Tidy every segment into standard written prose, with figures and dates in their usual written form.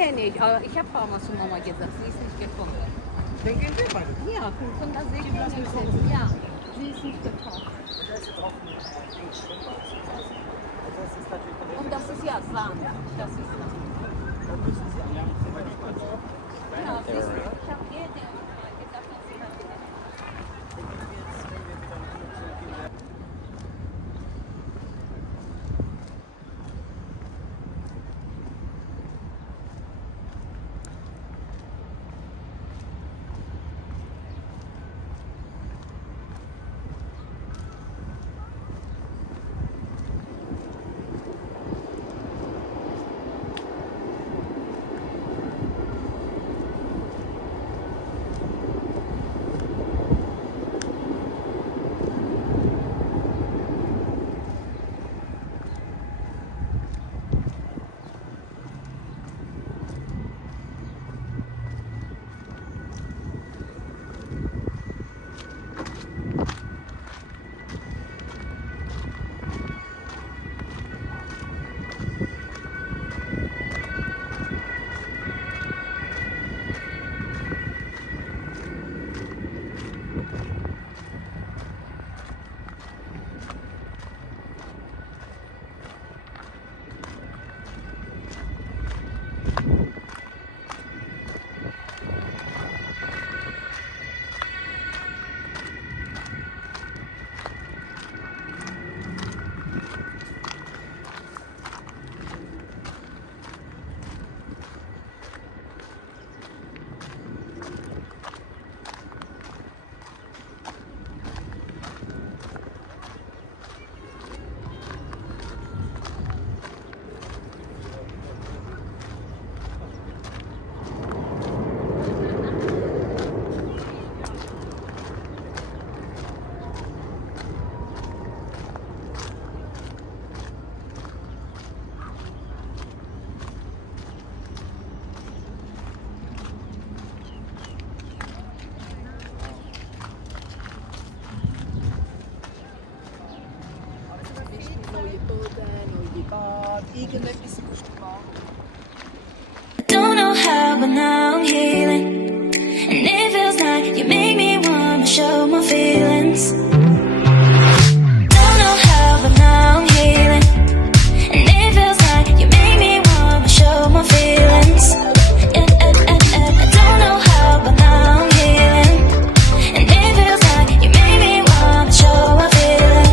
kenne ich. Aber ich habe auch mal zu Mama gesagt, sie ist nicht gekommen. Dann gehen wir beide. Ja, von der See können wir setzen. Ja, sie ist nicht gekommen. Das ist jetzt auch ein enges Schwimmbad. Also das ist natürlich Und das ist ja Sand. Das ist Sand. dann müssen Sie auch nicht so weit fahren. Ja, siehst du, ich habe ihr gesagt, dass sie das nicht. Dann gehen wir jetzt, wenn wir wieder nach Hause gehen werden. Irgendetwas musst du machen. Don't know how, but now I'm healing. And it feels like you make me wanna show my feelings. Don't know how, but now I'm healing. And it feels like you make me wanna show my feelings. Don't know how, but now I'm healing. And it feels like you make me wanna show my feelings.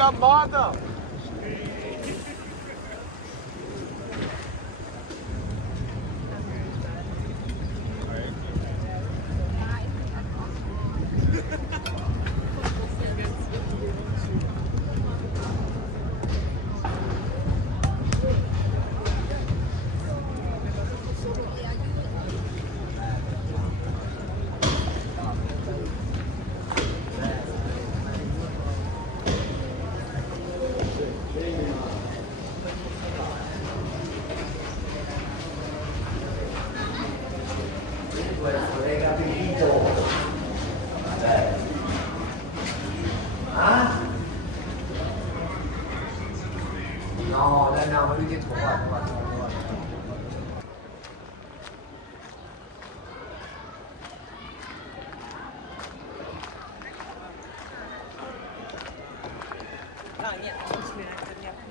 lambada. No, no, ma lui dietro, guarda, guarda. Ha, niente, non si viene per niente.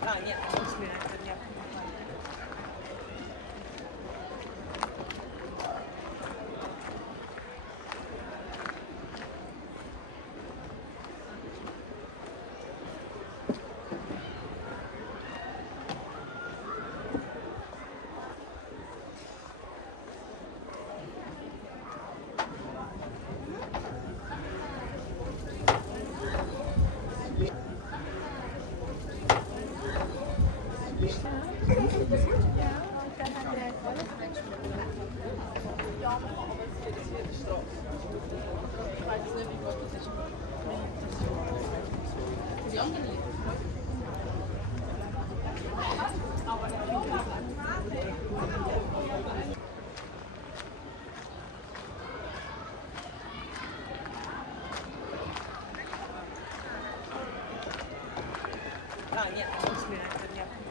Ha, niente, non si viene per niente. Ha, niente, non si viene per niente.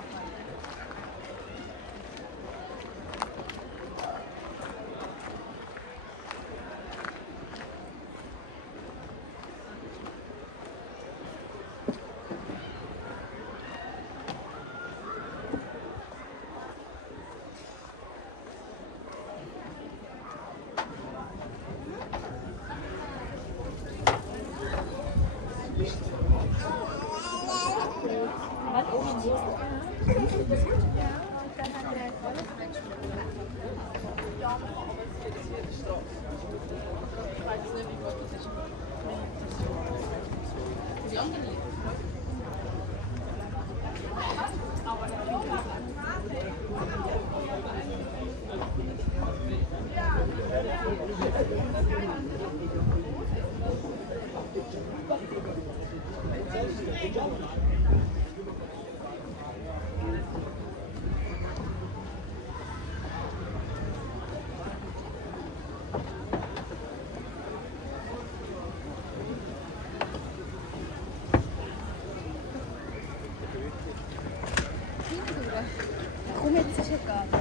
Komm jetzt sicher gar nicht.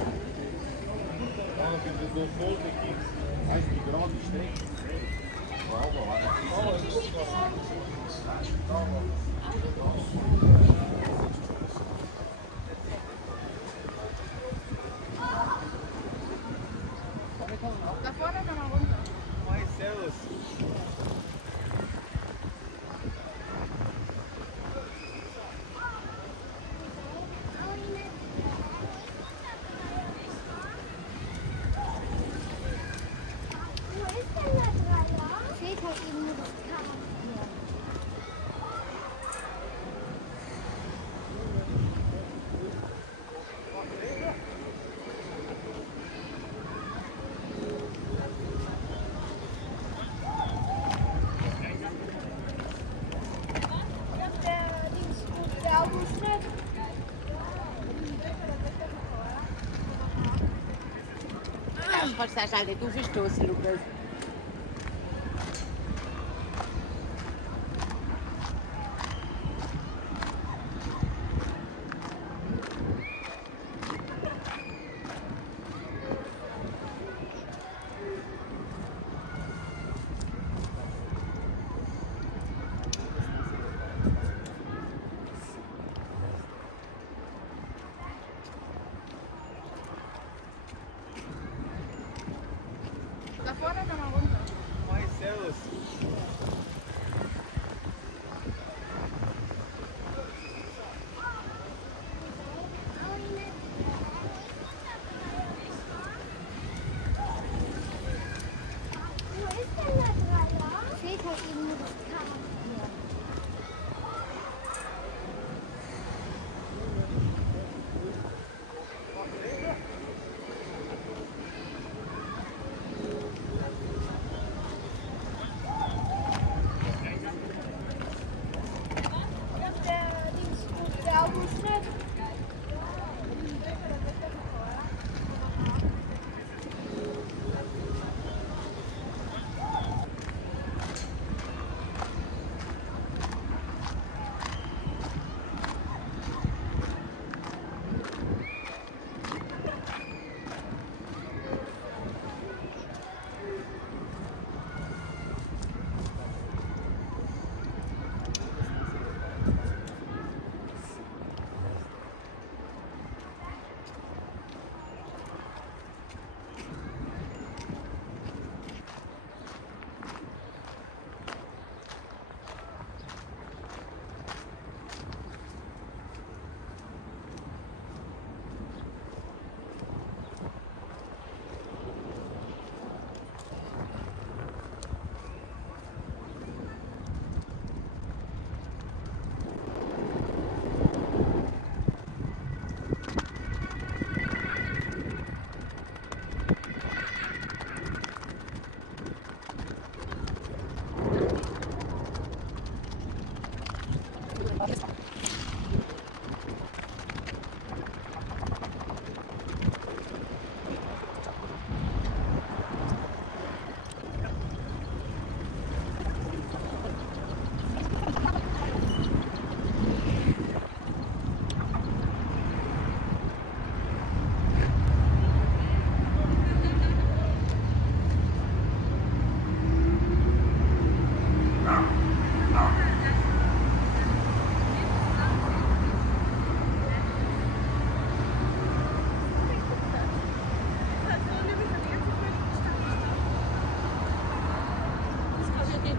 Da vorne nochmal runter. Servus. Fehlt halt eben nur das K. Der August nicht. Das kannst du halt nicht aufstoßen, Lukas.